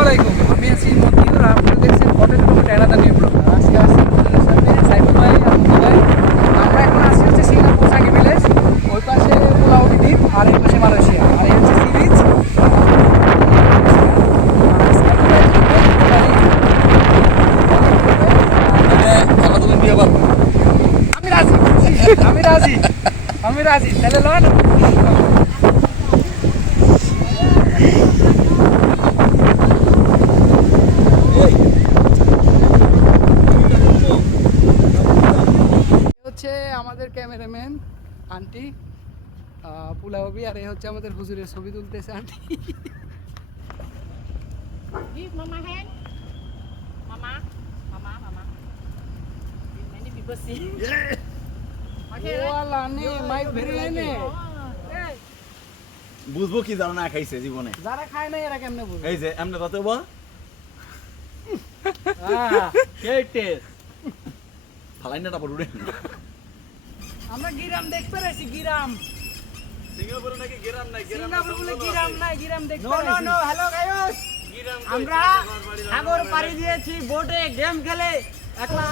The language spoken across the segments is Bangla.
আলাইকুম, আমি আছি মন্দির। আপনারা দেখছেন হোটেল টেরাদা নিউ ব্লগ। আজকে আসছি আপনাদের সাথে সাইফুল ভাই, আনন্দ ভাই। আমরা এখন আসছি হচ্ছে সিঙ্গাপুর সাকি ভিলেজ। ওই পাশে পুলাউটি দ্বীপ আর এই পাশে মালয়েশিয়া, আর এই হচ্ছে সি বিচ। আমি রাজি, আমি রাজি, আমি রাজি, তাহলে লন। হচ্ছে আমাদের ক্যামেরাম্যান আন্টি পুলাবি, আর এই হচ্ছে আমাদের হুজুরের ছবি তুলতেছে aunty. Give mama hand. Mama. Mama, mama. Many people see. Okay, right? ওয়ালা নে মাই ভেরি নে। Hey. বুঝবো কি জানো না খাইছে জীবনে যারা খায় না এরা কেমনে বুঝবে? এই যে এমনি তাতে বা সেই টেস্ট। ফালাইনাটা পড়ুরে আমরা গিরাম দেখতে পারছি, গিরাম। সিঙ্গাপুরে নাকি গেরাম নাই সিঙ্গাপুর বলে গিরাম নাই, গিরাম দেখতে No, পারছি। no, no. Hello, guys. আমরা সাগর পাড়ি দিয়েছি বোটে গেম খেলে একলা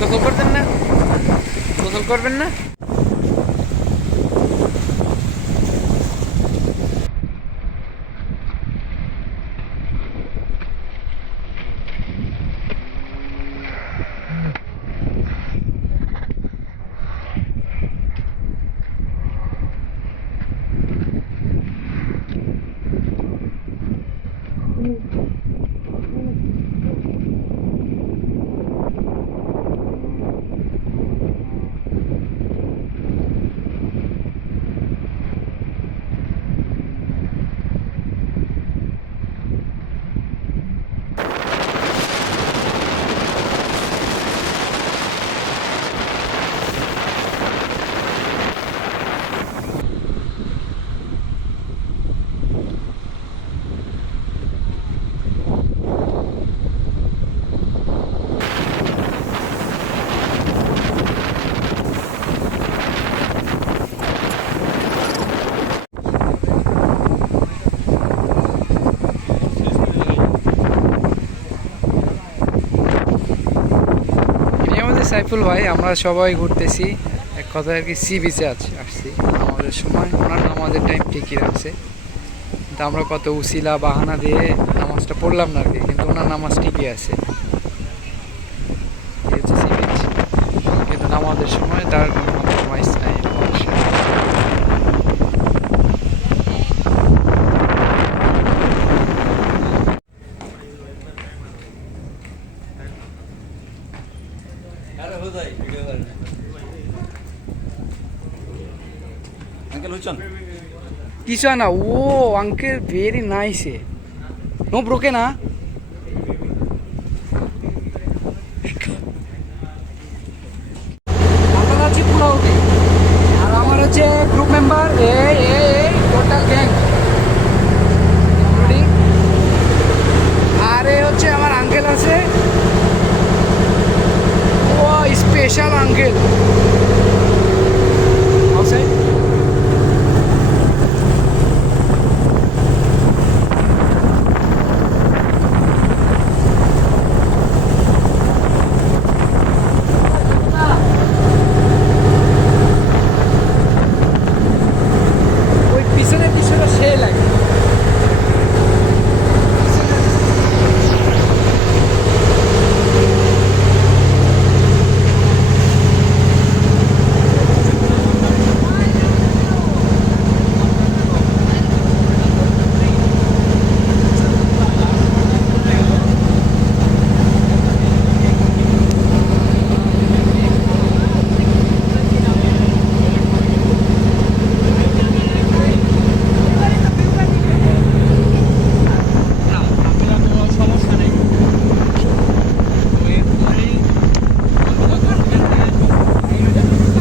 গোসল করবেন না? গোসল করবেন না? সাইফুল ভাই, আমরা সবাই ঘুরতেছি, এক কথায় আর কি সি বিচে আসছি। আমাদের সময় ওনার নামাজের টাইম ঠিকই রাখছে, কিন্তু আমরা কত উসিলা বাহানা দিয়ে নামাজটা পড়লাম না আর কি, কিন্তু ওনার নামাজ ঠিকই আছে। এই হচ্ছে সি বিচ, কিন্তু নামাজের সময় তার কোনো কম্প্রোমাইজ নাই। আঙ্কেল হচ্ছেন কিছু না, ও আঙ্কেল ভেরি নাইস, নো ব্রোকে না। আমরা আছি পুরাউটি, আর আমার হচ্ছে গ্রুপ মেম্বার এই টোটাল গ্যাং। আর এ হচ্ছে আমার আঙ্কেল আছে, ও স্পেশাল আঙ্কেল আউটসাইড। ওই পিছনের দৃশ্যটা সে লাগে।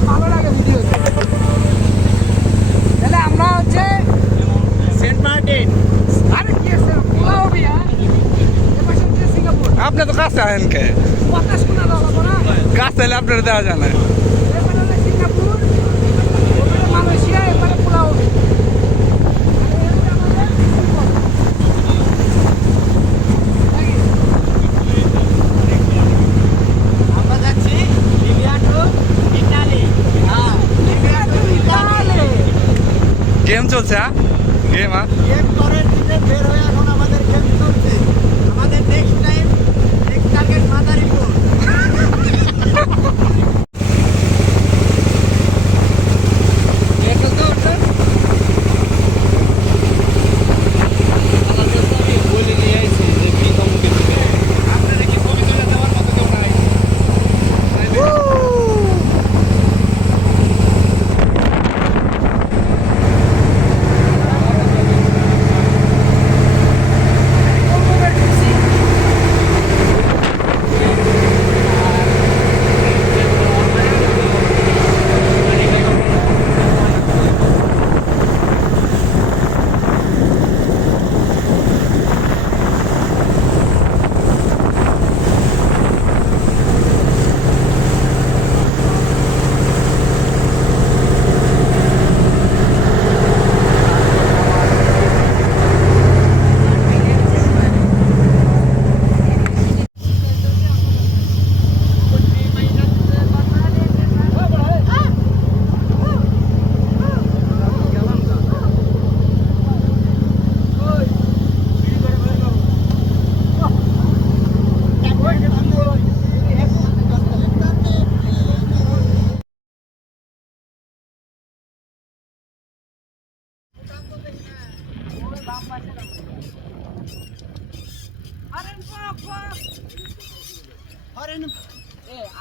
ভালো লাগে ভিডিও। তাহলে আমরা হচ্ছে সেন্ট মার্টিন। আরে কি আছে পুলাউটি, এবার হচ্ছে সিঙ্গাপুর। আপনি তো কাছে আছেন কে? বাতাস কোনা দাও না, কাছে এলে আপনার দেওয়া যায় না। এবারে হলো সিঙ্গাপুর, ওখানে মালয়েশিয়া, এবারে পুলাউটি। আমরা যাচ্ছি লিবিয়া টু ইতালি। হ্যাঁ, লিবিয়া টু ইতালি। গেম চলছে, গেম। গেম পরের দিনে বের হয়ে এখন আমাদের গেম চলছে। আমাদের নেক্সট টার্গেট মাদারীপুর।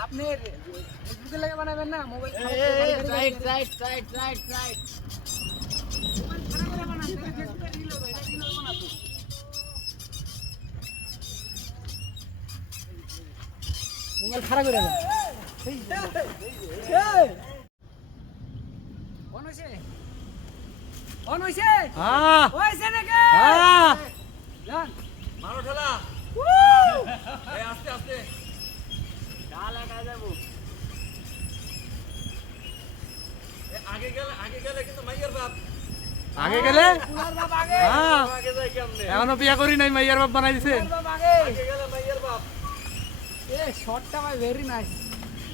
আপনি ফেসবুকে লাগে বানাবেন না, mobile right right right right right. Mobile খারাপ করে দেন। অন হইছে, অন হইছে, হ্যাঁ হইছে নাকি? হ্যাঁ জান মারো ঠেলা এই আস্তে আস্তে ডাল আটা যাবো। আগে গেলে কিন্তু মাইয়ার বাপ আগে গেলে পুলার বাপ আগে, হ্যাঁ আগে যাই কেমনে এখনো বিয়া করি নাই, মাইয়ার বাপ বানাই দিছে। পুলার বাপ আগে। আগে গেলে মাইয়ার বাপ এ শটটা ভাই ভেরি নাইস।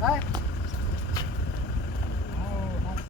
হ্যাঁ